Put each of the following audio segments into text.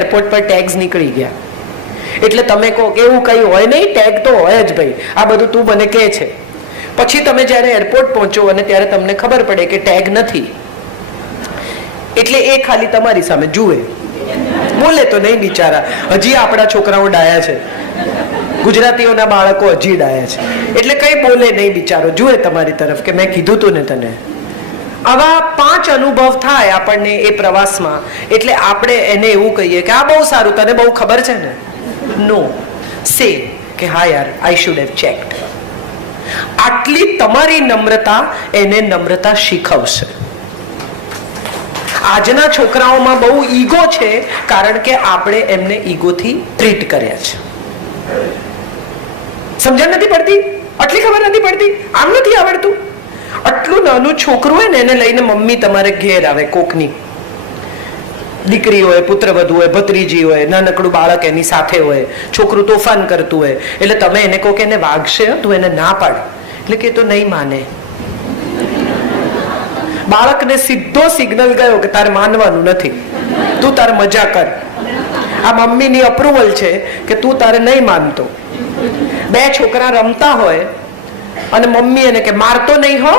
Airport પર tags નીકળી ગયા એટલે તમે કહો કે એવું કઈ હોય નહીં, ટેગ તો હોય જ ભાઈ, આ બધું તું મને કહે છે. પછી તમે જ્યારે એરપોર્ટ પહોંચો અને ત્યારે તમને ખબર પડે કે ટેગ નથી, એટલે એ ખાલી તમારી સામે જુએ, બોલે તો નહીં બિચારા. હજી આપણા છોકરાઓ ડાયા છે, ગુજરાતીઓના બાળકો હજી ડાયા છે, એટલે કઈ બોલે નહીં બિચારો, જુએ તમારી તરફ કે મેં કીધું તું ને તને. આવા 5 અનુભવ થાય આપણને એ પ્રવાસમાં, એટલે આપણે એને એવું કહીએ કે આ બહુ સારું, તને બહુ ખબર છે ને. નો, સે કે હા યાર, આઈ શુડ હેવ ચેક્ડ. આટલી તમારી નમ્રતા એને નમ્રતા શીખવશે. આજના છોકરાઓમાં બહુ ઈગો છે, કારણ કે આપણે એમને ઈગોથી ટ્રીટ કર્યા છે. સમજણ નથી પડતી, આટલી ખબર નથી પડતી, આમ નથી આવડતું. આટલું નાનું છોકરું હોય ને, એને લઈને મમ્મી તમારે ઘેર આવે, કોકની દીકરી હોય, પુત્રવધુ હોય, ભત્રીજી હોય, નાનકડું બાળક એની સાથે હોય, છોકરું તોફાન કરતું હોય, એટલે તમે એને કહો કે એને વાગશે, તું એને ના પાડ, એટલે કે તો નહીં માને. બાળકને સીધો સિગ્નલ ગયો કે તારે માનવાનું નથી, તું તારે મજા કર. આ મમ્મીની અપ્રુવલ છે કે તું તારે નહીં માનતો. 2 છોકરા રમતા હોય અને મમ્મી એને કે મારતો નહીં હો,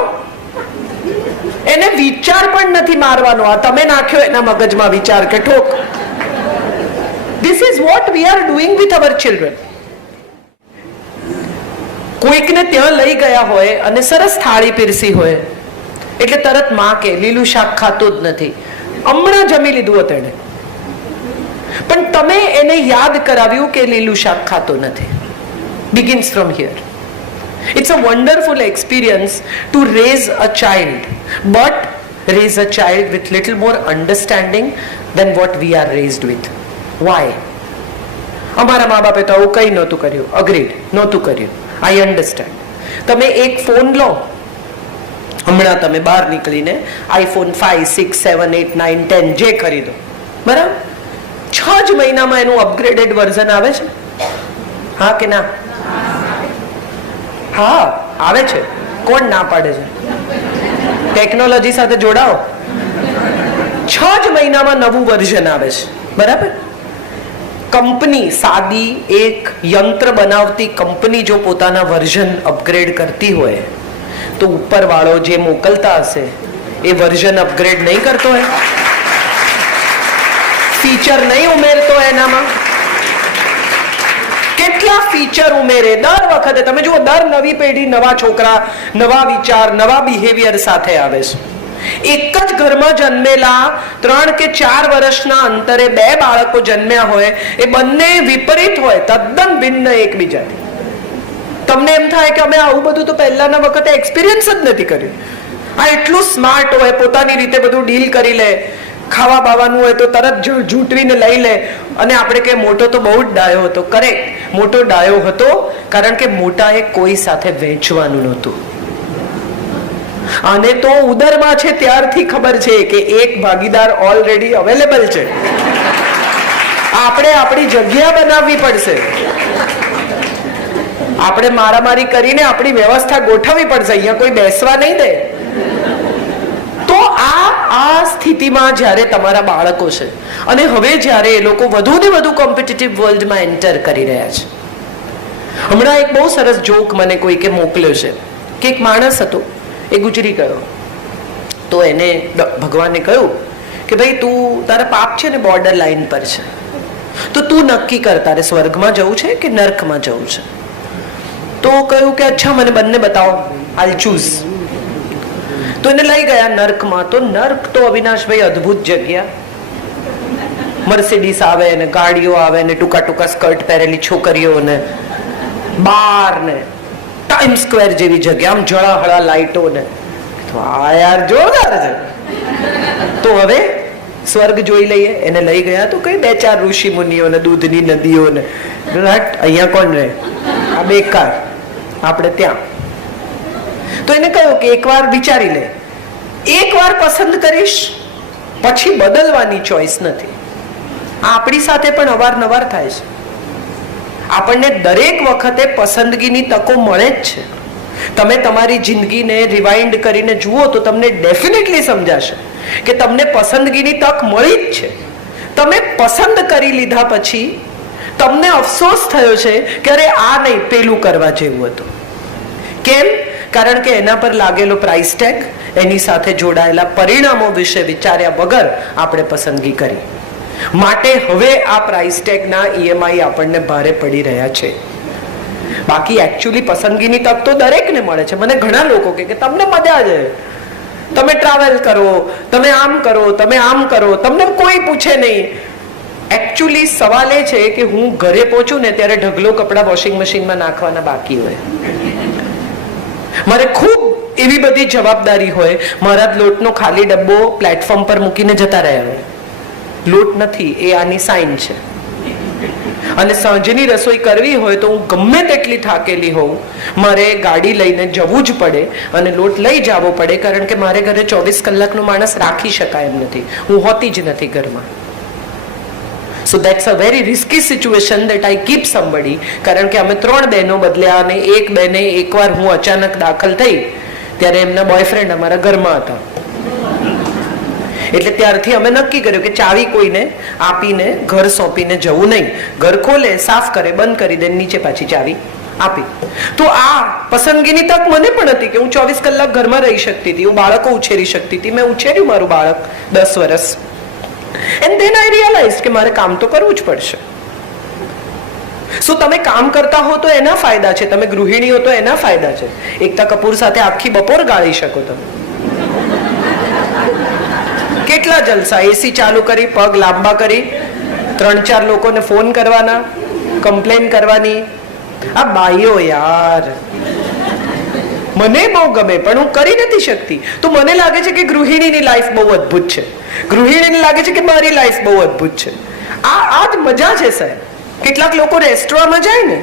એને વિચાર પણ નથી મારવાનો, આ તમે નાખ્યો એના મગજમાં વિચાર કે ઠોક. This is what we are doing with our children. કોઈકને ત્યાં લઈ ગયા હોય અને સરસ થાળી પીરસી હોય, એટલે તરત માં કે લીલું શાક ખાતો જ નથી, હમણાં જમી લીધું હતું એને, પણ તમે એને યાદ કરાવ્યું કે લીલું શાક ખાતો નથી. Begins from here. It's a wonderful experience to raise a child, but raise a child with little more understanding than what we are raised with. Why? અમારા મા બાપે તો આવું કઈ નહોતું કર્યું. અગ્રીડ, નહોતું કર્યું. I understand. તમે એક ફોન લો, હમણાં તમે બહાર નીકળીને iPhone 5, 6, 7, 8, 9, 10 જે ખરીદો, બરાબર, 6 જ મહિનામાં એનું અપગ્રેડેડ વર્ઝન આવે છે. હા કે ના? હા, આવે છે. કોણ ના પાડે છે? ટેકનોલોજી સાથે જોડાઓ. 6 જ મહિનામાં નવું વર્ઝન આવે છે, બરાબર. કંપની, સાદી એક યંત્ર બનાવતી કંપની જો પોતાના વર્ઝન અપગ્રેડ કરતી હોય, તો ઉપરવાળો જે મોકલતા હશે એ વર્ઝન અપગ્રેડ નહીં કરતો હોય, ફીચર નહીં ઉમેરતો એનામાં. કેટલા ફીચર ઉમેરે દર વખતે. તમે જુઓ, દર નવી પેઢી નવા છોકરા, નવા વિચાર, નવા બિહેવિયર સાથે આવે છે. એક જ ઘરમાં જન્મેલા 3 કે 4 વર્ષના અંતરે 2 બાળકો જન્મ્યા હોય, એ બંને વિપરીત હોય, તદ્દન ભિન્ન એકબીજાથી. તમને એમ થાય કે અમે આવું બધું તો પહેલાના વખતે એક્સપિરિયન્સ જ નથી કર્યું. આ એટલું સ્માર્ટ હોય, પોતાની રીતે બધું ડીલ કરી લે, ખાવા બાવાનું હોય તો તરત ઝૂંટવીને લઈ લે. અને આપણે કે મોટો તો બહુ જ ડાયો હતો. કરેક્ટ, મોટો ડાયો હતો, કારણ કે મોટાએ કોઈ સાથે વહેંચવાનું નહોતું. અને તો ઉદરમાં છે ત્યારથી ખબર છે કે એક ભાગીદાર ઓલરેડી અવેલેબલ છે. આપણે આપણી જગ્યા બનાવવી પડશે, આપણે મારામારી કરીને આપણી વ્યવસ્થા ગોઠવવી પડશે. અહીંયા કોઈ બેસવા નહીં દે. તો આ સ્થિતિમાં જ્યારે તમારા બાળકો છે, અને હવે જ્યારે એ લોકો વધુ ને વધુ કોમ્પિટિટિવ વર્લ્ડમાં એન્ટર કરી રહ્યા છે. હમણાં એક બહુ સરસ જોક મને કોઈકે મોકલ્યો છે કે એક માણસ હતો, એ ગુજરી ગયો. તો એને ભગવાને કહ્યું કે ભાઈ તું, તારા પાપ છે ને બોર્ડર લાઈન પર છે, તો તું નક્કી કર તારે સ્વર્ગમાં જવું છે કે નર્કમાં જવું છે. તો કહ્યું કે અચ્છા, મને બંને બતાવો, આઈ ચૂઝ. તો એને લઈ ગયા નર્કમાં. તો નર્ક તો અવિનાશભાઈ અદ્ભુત જગ્યા. મર્સિડીસ આવે ને, ગાડીઓ આવે ને, ટૂંકા ટૂંકા સ્કર્ટ પહેરેલી છોકરીઓ ને, બાર ને, ટાઈમ સ્ક્વેર જેવી જગ્યા, આમ જળાહળા લાઈટો ને. તો આ યાર જોરદાર છે. તો હવે સ્વર્ગ જોઈ લઈએ. એને લઈ ગયા તો કઈ 2-4 ઋષિ મુનિઓ ને, દૂધની નદીઓ ને. અહીંયા કોણ રહે? આ બેકાર. આપણે ત્યાં. તો એને કહ્યું કે એકવાર વિચારી લે, એકવાર પસંદ કરીશ પછી બદલવાની ચોઈસ નથી. આપણી સાથે પણ અવારનવાર થાય છે. આપણને દરેક વખતે પસંદગીની તકો મળે જ છે. તમે તમારી જિંદગીને રિવાઇન્ડ કરીને જુઓ તો તમને ડેફિનેટલી સમજાશે કે તમને પસંદગીની તક મળી જ છે. તમે પસંદ કરી લીધા પછી તમને અફસોસ થયો છે કે અરે આ નહીં પેલું કરવા જેવું હતું. કેમ? કારણ કે એના પર લાગેલો પ્રાઇસ ટેગ, એની સાથે જોડાયેલા પરિણામો વિશે વિચાર્યા વગર આપણે પસંદગી કરી. માટે હવે આ પ્રાઇસ ટેગના EMI આપણને ભારે પડી રહ્યા છે. બાકી એકચ્યુઅલી પસંદગીની તક તો દરેકને મળે છે. મને ઘણા લોકો કહે કે તમને મજા છે, તમે ટ્રાવેલ કરો, તમે આમ કરો, તમે આમ કરો, તમને કોઈ પૂછે નહીં. એકચ્યુઅલી સવાલ એ છે કે હું ઘરે પહોંચું ને ત્યારે ઢગલો કપડાં વોશિંગ મશીનમાં નાખવાના બાકી હોય. મારે ખૂબ એવી બધી જવાબદારી હોય, મારા લોટનો ખાલી ડબ્બો પ્લેટફોર્મ પર મૂકીને જતા રહ્યા હોય. લોટ નથી એ આની સાઇન છે. અને સાંજની રસોઈ કરવી હોય તો હું ગમે તેટલી થાકેલી હોઉં, મારે ગાડી લઈને જવું જ પડે અને લોટ લઈ જવો પડે, કારણ કે મારે ઘરે 24 કલાકનો માણસ રાખી શકાય એમ નથી. હું હોતી જ નથી ઘરમાં. So that's a very risky situation that I keep somebody. કારણ કે અમે 3 બહેનો બદલ્યા અને એક બહેને એકવાર હું અચાનક દાખલ થઈ ત્યારે એમના બોયફ્રેન્ડ અમારા ઘરમાં હતા. એટલે ત્યારથી અમે નક્કી કર્યું કે ચાવી કોઈને આપીને ઘર સોંપીને જવું નહીં. ઘર ખોલે, સાફ કરે, બંધ કરી દે, નીચે પાછી ચાવી આપી. તો આ પસંદગીની તક મને પણ હતી કે હું 24 કલાક ઘરમાં રહી શકતી હતી, હું બાળકો ઉછેરી શકતી હતી. મેં ઉછેર્યું મારું બાળક 10 વર્ષ. And then I realized કે મારે કામ તો કરવું જ પડશે. શું તમે કામ કરતા હો તો એના ફાયદા છે, તમે ગૃહિણી હો તો એના ફાયદા છે. એકતા કપૂર સાથે આખી બપોર ગાળી શકો તમે. કેટલા જલસા, એસી ચાલુ કરી, પગ લાંબા કરી, 3-4 લોકોને ફોન કરવાના, કમ્પ્લેન કરવાની. આ બાઈઓ યાર મને બહુ ગમે પણ હું કરી નથી શકતી. તો મને લાગે છે કે ગૃહિણીની લાઈફ બહુ અદ્ભુત છે. ગૃહિણીને લાગે છે કે મારી લાઈફ બહુ અદ્ભુત છે. આ જ મજા છે સાહેબ. કેટલાક લોકો રેસ્ટોરન્ટમાં જાય ને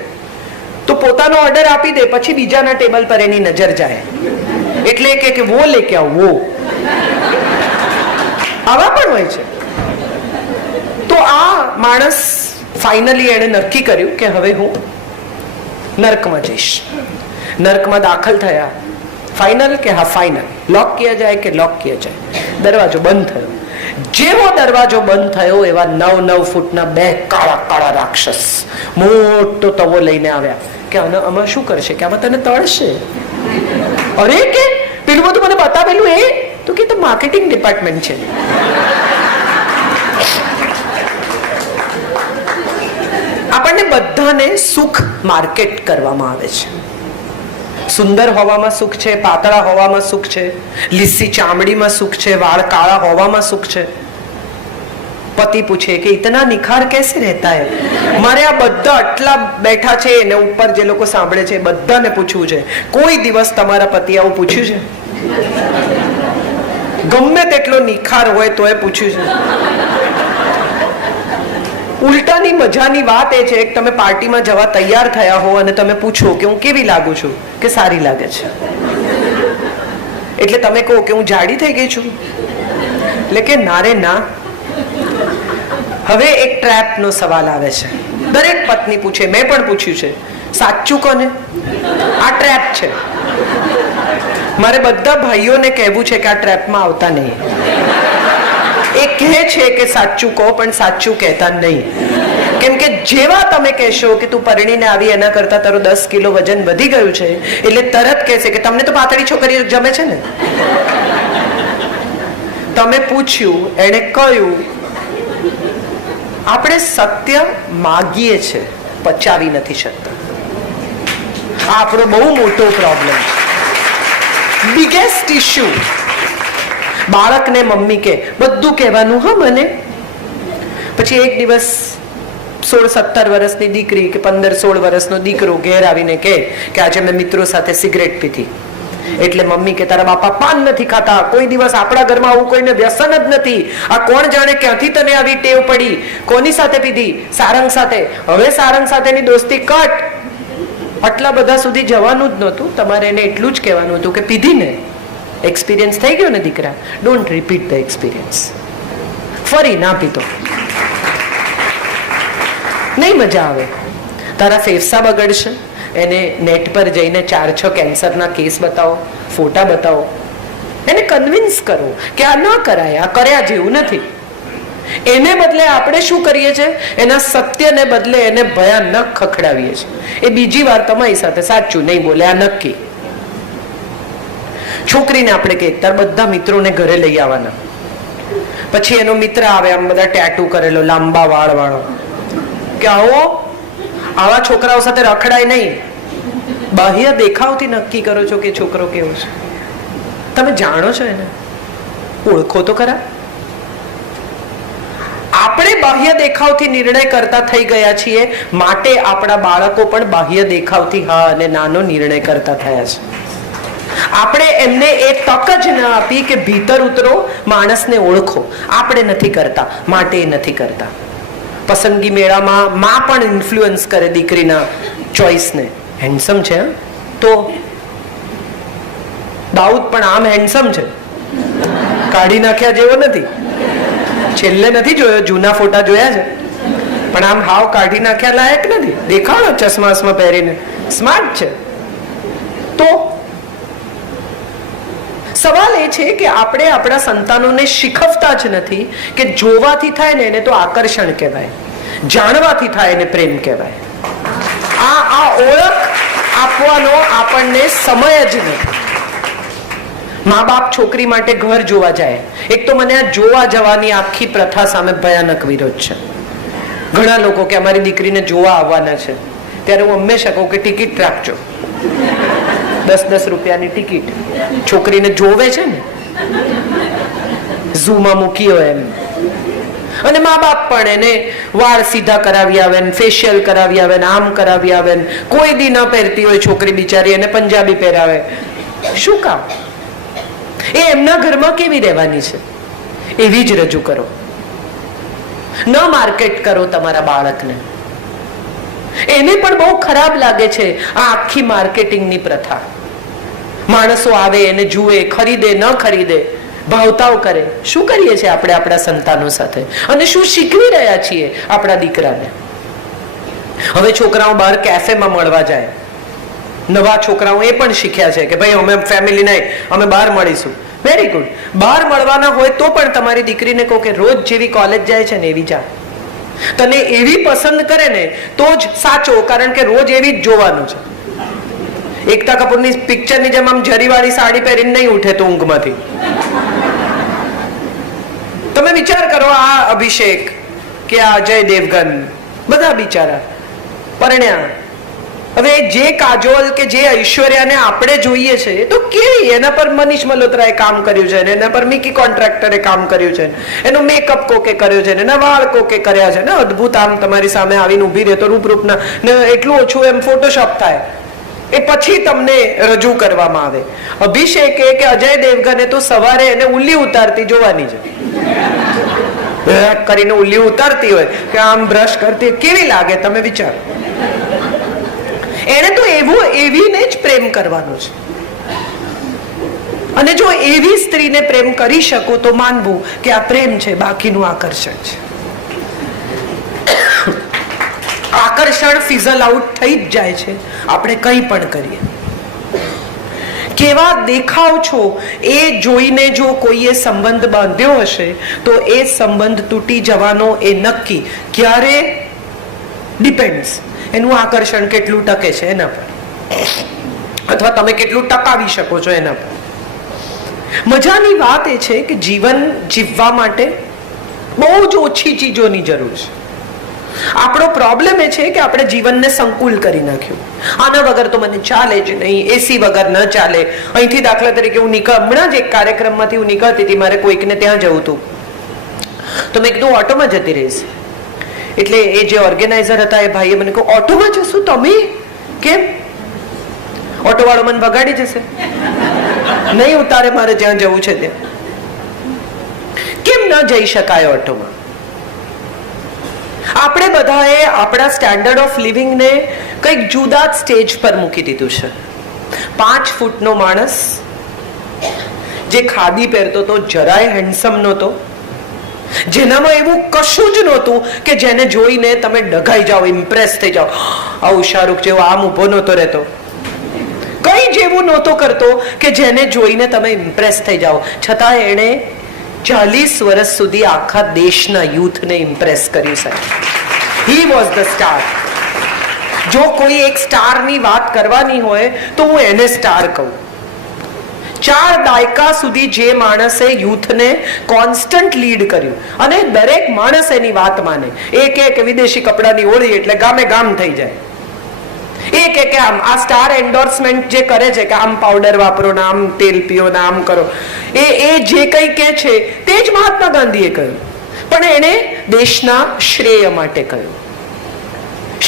તો પોતાનો ઓર્ડર આપી દે, પછી બીજાના ટેબલ પર એની નજર જાય, એટલે કે વો લે કે આવો. આવા પણ હોય છે. તો આ માણસ ફાઇનલી એણે નક્કી કર્યું કે હવે હું નર્કમાં જઈશ. નર્કમાં દાખલ થયા. ફાઇનલ કે હા ફાઇનલ. લોક કિયા જાય કે લોક કિયા જાય. દરવાજો બંધ થયો. જેવો દરવાજો બંધ થયો એવા 9-9 ફૂટના 2 કાળા કાળા રાક્ષસ મોટો તવો લઈને આવ્યા કે આમાં શું કરશે, કે આમાં તને તળશે. અરે કે પેલું બધું મને બતાવેલું એ તો કે માર્કેટિંગ ડિપાર્ટમેન્ટ છે. આપણને બધાને સુખ માર્કેટ કરવામાં આવે છે. સુંદર હોવામાં સુખ છે, પાતળા હોવામાં સુખ છે, લીસી ચામડીમાં સુખ છે, વાળ કાળા હોવામાં સુખ છે. પતિ પૂછે કે ઇતના નિખાર કેસે રહેતા હે. મારે આ બધા આટલા બેઠા છે એને ઉપર જે લોકો સાંભળે છે બધાને પૂછવું છે, કોઈ દિવસ તમારા પતિ આવું પૂછ્યું છે? ગમે તેટલો નિખાર હોય તોય પૂછ્યું છે? ઉલટાની મજાની વાત એ છે કે તમે પાર્ટીમાં જવા તૈયાર થયા હો અને તમે પૂછો કે હું કેવી લાગુ છું, કે સારી લાગે છે. એટલે તમે કહો કે હું જાડી થઈ ગઈ છું, એટલે કે ના રે ના. હવે એક ટ્રેપનો સવાલ આવે છે. દરેક પત્ની પૂછે, મેં પણ પૂછ્યું છે, સાચું કોને? આ ટ્રેપ છે. મારે બધા ભાઈઓને કહેવું છે કે આ ટ્રેપમાં આવતા નહીં. એ કહે છે કે સાચું કહો પણ સાચું કહેતા નહીં. કેમ કે જેવા તમે કહેશો કે તું પરણીને આવી એના કરતા તારું 10 કિલો વજન વધી ગયું છે, એટલે તરત કહેશે કે તમને તો પાતળી છોકરીઓ જમે છે ને. તમે પૂછ્યું, એણે કહ્યું. આપણે સત્ય માગીએ છે, પચાવી નથી શકતા. આ આપણો બહુ મોટો પ્રોબ્લેમ છે, બિગેસ્ટ ઇશ્યુ. બાળકને મમ્મી કે બધું કહેવાનું હા મને. પછી એક દિવસ 16-17 વર્ષની દીકરી કે 15-16 વર્ષનો દીકરો ઘેર આવીને કહે કે આજે મેં મિત્રો સાથે સિગરેટ પીધી. એટલે મમ્મી કે તારા બાપા પાન નથી ખાતા, કોઈ દિવસ આપણા ઘરમાં આવું કોઈને વ્યસન જ નથી. આ કોણ જાણે ક્યાંથી તને આવી ટેવ પડી? કોની સાથે પીધી? સારંગ સાથે. હવે સારંગ સાથેની દોસ્તી કટ. આટલા બધા સુધી જવાનું જ નહોતું. તમારે એને એટલું જ કહેવાનું હતું કે પીધી ને, એક્સપિરિયન્સ થઈ ગયો ને દીકરા, ડોન્ટ રિપીટ ધ એક્સપિરિયન્સ. ફરી ના પીતો, નહીં મજા આવે. તારા ફેફસા બગડશે. એને નેટ પર જઈને 4-6 કેન્સરના કેસ બતાવો, ફોટા બતાવો, એને કન્વિન્સ કરો કે આ ન કરાય, આ કર્યા જેવું નથી. એને બદલે આપણે શું કરીએ છીએ? એના સત્યને બદલે એને ભયાનક ખખડાવીએ છીએ. એ બીજી વાર તમારી સાથે સાચું નહીં બોલે, આ નક્કી. છોકરીને આપણે કહીએ તાર બધા મિત્રોને ઘરે લઈ આવવાના, પછી એનો મિત્ર આવે આમ બધા ટેટુ કરેલો લાંબા વાળ વાળો, કે આવો આવા છોકરાઓ સાથે રખડાય નહીં. બાહ્ય દેખાવથી નક્કી કરો છો કે છોકરો કેવો છે? તમે જાણો છો એને? ઓળખો તો ખરા. આપણે બાહ્ય દેખાવથી નિર્ણય કરતા થઈ ગયા છીએ, માટે આપણા બાળકો પણ બાહ્ય દેખાવથી હા અને નાનો નિર્ણય કરતા થયા છે. આપણે એમને એ તક જ ન આપી કે ભીતર ઉતરો, માણસને ઓળખો. આપણે નથી કરતા, માટે એ નથી કરતા. પસંદગી મેળામાં માં પણ ઇન્ફ્લુઅન્સ કરે દીકરીના ચોઇસને. હેન્ડસમ છે તો દાઉદ પણ આમ હેન્ડસમ છે, કાઢી નાખ્યા જેવો નથી. છેલ્લે નથી જોયો, જૂના ફોટા જોયા છે, પણ આમ હાવ કાઢી નાખ્યા લાયક નથી. દેખાડો ચશ્મા પહેરીને સ્માર્ટ છે. તો સવાલ એ છે કે આપણે આપણા સંતાનોને શીખવતા જ નથી કે જોવાથી થાય ને એને તો આકર્ષણ કહેવાય, જાણવાથી થાય એને પ્રેમ કહેવાય. આ ઓળખ આપવાનો આપણને સમય જ નથી. મા બાપ છોકરી માટે ઘર જોવા જાય. એક તો મને આ જોવા જવાની આખી પ્રથા સામે ભયાનક વિરોધ છે. ઘણા લોકો કે અમારી દીકરીને જોવા આવવાના છે, ત્યારે હું હંમેશા કહું કે ટિકિટ રાખજો. 10-10 રૂપિયાની ટિકિટ. છોકરીને જોવે છે ને, ઝૂમાં મૂકી હોય એમ. અને મા બાપ પણ એને વાળ સીધા કરાવી આવે ને, ફેશિયલ કરાવી આવે ને, આમ કરાવી આવે ને. કોઈ દી ન પહેરતી હોય છોકરી બિચારી, એને પંજાબી પહેરાવે. શું કામ? એ એમના ઘરમાં કેવી રહેવાની છે એવી જ રજૂ કરો. ન માર્કેટ કરો તમારા બાળકને. એને પણ બહુ ખરાબ લાગે છે આ આખી માર્કેટિંગની પ્રથા. માણસો આવે, એને જુએ, ખરીદે ન ખરીદે, ભાવતાઓ કરે. શું કરીએ છીએ આપણે આપણા સંતાનો સાથે? અને શું શીખવી રહ્યા છીએ આપણા દીકરાને? હવે છોકરાઓ બહાર કેફેમાં મળવા જાય, નવા છોકરાઓ એ પણ શીખ્યા છે કે ભાઈ અમે ફેમિલી નહીં, અમે બહાર મળીશું. Very good. બહાર મળવાના હોય તો પણ તમારી દીકરીને કહો કે રોજ જેવી કોલેજ જાય છે ને એવી જા. તને એવી પસંદ કરે ને તો જ સાચો, કારણ કે રોજ એવી જ જોવાનું છે. એકતા કપૂરની પિક્ચરની જેમ આમ જરીવાળી સાડી પહેરીને નહીં ઉઠે તો ઊંઘમાંથી. તમે વિચાર કરો, આ અભિષેક કે આ અજય દેવગન, બધા બિચારા પરણ્યા. હવે જે કાજોલ કે જે ઐશ્વર્યાને આપણે જોઈએ છે તો કેવી, એના પર મનીષ મલ્હોત્રાએ કામ કર્યું છે ને, એના પર મિકી કોન્ટ્રાક્ટરે કામ કર્યું છે, એનો મેકઅપ કોકે કર્યો છે ને, એના વાળ કોકે કર્યા છે ને, અદભુત આમ તમારી સામે આવીને ઊભી રહે તો રૂપરૂપના ને એટલું ઓછું એમ ફોટોશોપ થાય, એ પછી તમને રજૂ કરવામાં આવે. અભિષેકે કે અજય દેવગને તો સવારે એને ઉલ્લી ઉતારતી જોવાની છે. કરીને ઉલ્લી ઉતારતી હોય કે આમ બ્રશ કરતી, કેવી લાગે તમે વિચારો. એને તો એવીને જ પ્રેમ કરવાનો છે. અને જો એવી સ્ત્રીને પ્રેમ કરી શકો તો માનવું કે આ પ્રેમ છે, બાકીનું આકર્ષણ છે. આકર્ષણ ફિઝલ આઉટ થઈ જ જાય છે આપણે કંઈ પણ કરીએ. કેવા દેખાવ છો એ જોઈને જો કોઈએ સંબંધ બાંધ્યો હશે તો એ સંબંધ તૂટી જવાનો એ નક્કી. ક્યારે? ડિપેન્ડ્સ. એનું આકર્ષણ કેટલું ટકે છે એના પર, અથવા તમે કેટલું ટકાવી શકો છો એના પર. મજાની વાત એ છે કે જીવન જીવવા માટે બહુ જ ઓછી ચીજોની જરૂર છે. આપણો પ્રોબ્લેમ એ છે કે આપણે જીવનને સંકુલ કરી નાખ્યું. આના વગર તો મને ચાલે જ નહીં, એસી વગર ન ચાલે. અહીંથી દાખલા તરીકે હું હમણાં જ એક કાર્યક્રમમાંથી હું નીકળતી હતી, મારે કોઈકને ત્યાં જવું હતું, તો મેં કીધું ઓટોમાં જતી રહીશ. એટલે એ જે ઓર્ગેનાઇઝર હતા એ ભાઈએ મને કહ્યું, ઓટોમાં જશું તમે? કેમ? ઓટો વાળો મને વગાડી જશે, નહીં ઉતારે મારે જ્યાં જવું છે ત્યાં. કેમ ન જઈ શકાય ઓટોમાં? આપણે બધાએ આપણા સ્ટેન્ડર્ડ ઓફ લિવિંગને કંઈક જુદા જ સ્ટેજ પર મૂકી દીધું છે. 5 ફૂટનો માણસ જે ખાદી પહેરતો તો, જરાય હેન્ડસમ નહોતો, જેનામાં એવું કશું જ નહોતું કે જેને જોઈને તમે ડઘાઈ જાઓ, ઇમ્પ્રેસ થઈ જાઓ. આવું શાહરૂખ જેવો આમ ઉભો નહોતો રહેતો, કઈ જેવું નહોતો કરતો કે જેને જોઈને તમે ઇમ્પ્રેસ થઈ જાઓ. છતાં એણે 40 વર્ષ સુધી આખા દેશના યુથને ઇમ્પ્રેસ કર્યું સાહેબ. He was the star. જો કોઈ એક સ્ટારની વાત કરવાની હોય તો હું એને સ્ટાર કહું. 4 દાયકા સુધી જે માણસે યુથને કોન્સ્ટન્ટ લીડ કર્યું, અને દરેક માણસ એની વાત માને. એક વિદેશી કપડાની હોળી એટલે ગામે ગામ થઈ જાય. એક આમ આ સ્ટાર એન્ડોર્સમેન્ટ જે કરે છે કે આમ પાવડર વાપરો ને આમ તેલ પીઓ ને આમ કરો, એ જે કંઈ કે છે તે જ મહાત્મા ગાંધીએ કહ્યું, પણ એણે દેશના શ્રેય માટે કહ્યું.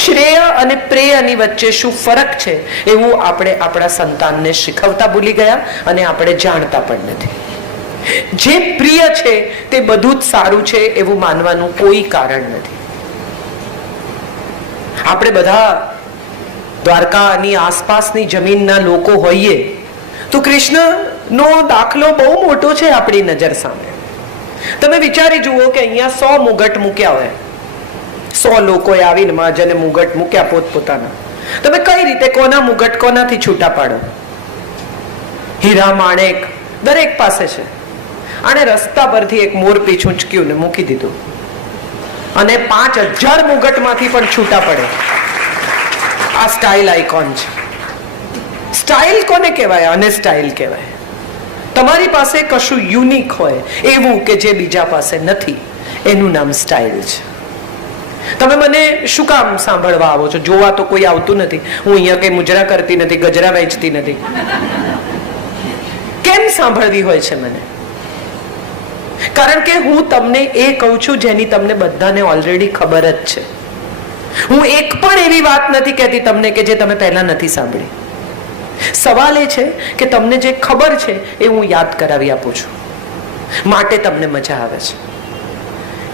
શ્રેય અને પ્રેયની વચ્ચે શું ફરક છે એવું આપણે આપણા સંતાનને શીખવતા ભૂલી ગયા, અને આપણે જાણતા પણ નથી. જે પ્રિય છે તે બધું જ સારું છે એવું માનવાનું કોઈ કારણ નથી. આપણે બધા દ્વારકાની આસપાસની જમીનના લોકો હોઈએ તો કૃષ્ણનો દાખલો બહુ મોટો છે આપણી નજર સામે. તમે વિચારી જુઓ કે અહીંયા 100 મુગટ મૂક્યા હોય, 100 લોકોએ આવીને મહાજને મુગટ મૂક્યા પોતપોતાના. તમે કઈ રીતે કોના મુગટ કોનાથી છૂટા પાડો? હીરા માણેક દરેક પાસે છે. આને રસ્તા પરથી એક મોરપીંછ ઉંચક્યું ને મૂકી દીધું, અને 5000 મુગટમાંથી પણ છૂટા પડે. આ સ્ટાઇલ આઇકોન છે. સ્ટાઇલ કોને કહેવાય? અને સ્ટાઇલ કહેવાય તમારી પાસે કશું યુનિક હોય, એવું કે જે બીજા પાસે નથી, એનું નામ સ્ટાઇલ છે. તમે મને શું કામ સાંભળવા આવો છો? જોવા તો કોઈ આવતું નથી. હું અહીંયા કઈ મુજરા કરતી નથી, ગજરા વેચતી નથી. કેમ સાંભળવી હોય છે મને? કારણ કે હું તમને એ કહું છું જેની તમને બધાને ઓલરેડી ખબર જ છે. હું એક પણ એવી વાત નથી કહેતી તમને કે જે તમે પહેલા નથી સાંભળી. સવાલ એ છે કે તમને જે ખબર છે એ હું યાદ કરાવી આપું છું, માટે તમને મજા આવે છે.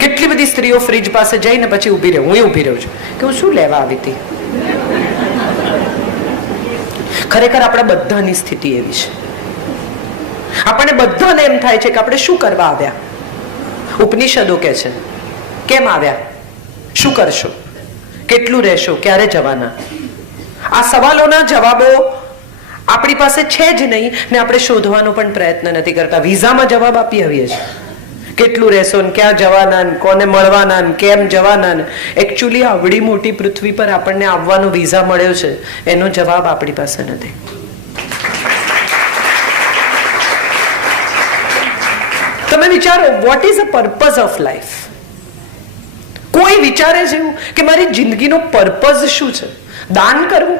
કેટલી બધી સ્ત્રીઓ ફ્રીજ પાસે જઈને પછી ઊભી રહે, હું ઊભી રહું છું કે હું શું લેવા આવી હતી. ખરેખર આપણા બધાની સ્થિતિ એવી છે. આપણને બધાને એમ થાય છે કે આપણે શું કરવા આવ્યા. ઉપનિષદો કહે છે કેમ આવ્યા, શું કરશો, કેટલું રહેશો, ક્યારે જવાના. આ સવાલોના જવાબો આપણી પાસે છે જ નહીં, ને આપણે શોધવાનો પણ પ્રયત્ન નથી કરતા. વિઝામાં જવાબ આપી આવીએ છીએ, કેટલું રહેશો ને ક્યાં જવાના ને કોને મળવાના ને કેમ જવાના ને. એકચ્યુઅલી આવડી મોટી પૃથ્વી પર આપણને આવવાનો વિઝા મળ્યો છે, એનો જવાબ આપણી પાસે નથી. તમે વિચારો, what is a purpose of life? કોઈ વિચારે છે એવું કે મારી જિંદગીનો પર્પઝ શું છે? દાન કરવું?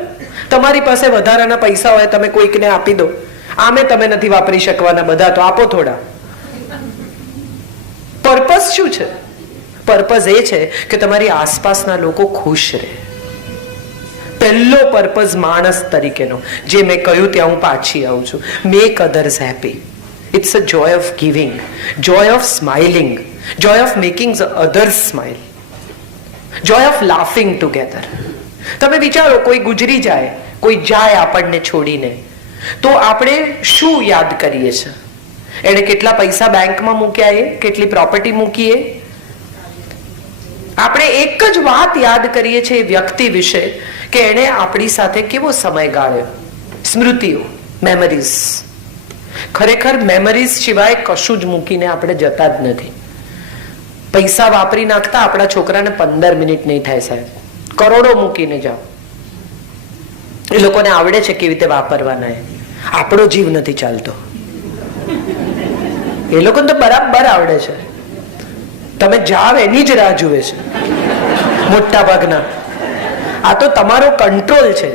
તમારી પાસે વધારાના પૈસા હોય તમે કોઈકને આપી દો. આમે તમે નથી વાપરી શકવાના, બધા તો આપો થોડા. પર્પઝ શું છે? પર્પઝ એ છે કે તમારી આસપાસના લોકો ખુશ રહે. પહેલો પર્પઝ માણસ તરીકેનો, જે મેં કહ્યું ત્યાં હું પાછી આવું છું, make others happy. It's a joy of giving, joy of smiling, joy of making others smile, joy of laughing together. તમે વિચારો, કોઈ ગુજરી જાય, કોઈ જાય આપણને છોડીને, તો આપણે શું યાદ કરીએ છીએ? એણે કેટલા પૈસા બેંકમાં મૂક્યા, એ કેટલી પ્રોપર્ટી મૂકી, આપણે એક જ વાત યાદ કરીએ છીએ વ્યક્તિ વિશે કે એણે આપણી સાથે કેવો સમય ગાળ્યો. સ્મૃતિઓ, મેમરીઝ. ખરેખર મેમરીઝ સિવાય કશું જ મૂકીને આપણે જતા જ નથી. પૈસા વાપરી નાખતા આપણા છોકરાને 15 મિનિટ નહીં થાય સાહેબ, કરોડો મૂકીને જાઓ. એ લોકોને આવડે છે કેવી રીતે વાપરવાના. આપણો જીવ નથી ચાલતો, એ લોકોને તો બરાબર આવડે છે. તમે જાવ એની જ રાહ જુએ છે મોટા ભાગના. આ તો તમારો કંટ્રોલ છે.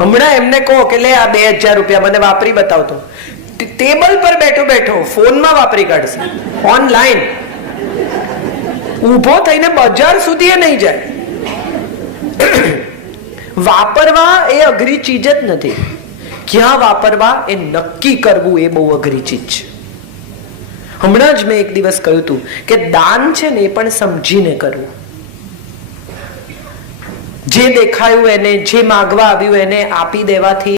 હમણાં એમને કહો કે લે આ 2000 રૂપિયા મને વાપરી બતાવતો, ટેબલ પર બેઠો બેઠો ફોનમાં વાપરી કાઢશે, ઓનલાઈન. ઊભો થઈને બજાર સુધી એ નહીં જાય. વાપરવા એ અઘરી ચીજ જ નથી, ક્યાં વાપરવા એ નક્કી કરવું એ બહુ અઘરી ચીજ છે. હમણાં જ મેં એક દિવસ કહ્યું હતું કે દાન છે ને એ પણ સમજીને કરવું. જે દેખાયું એને, જે માગવા આવ્યું એને આપી દેવાથી